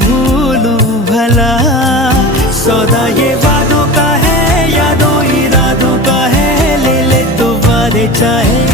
भूलूं भला। सौदा ये वादों का है, यादों इरादों का है, ले ले तो वादे चाहे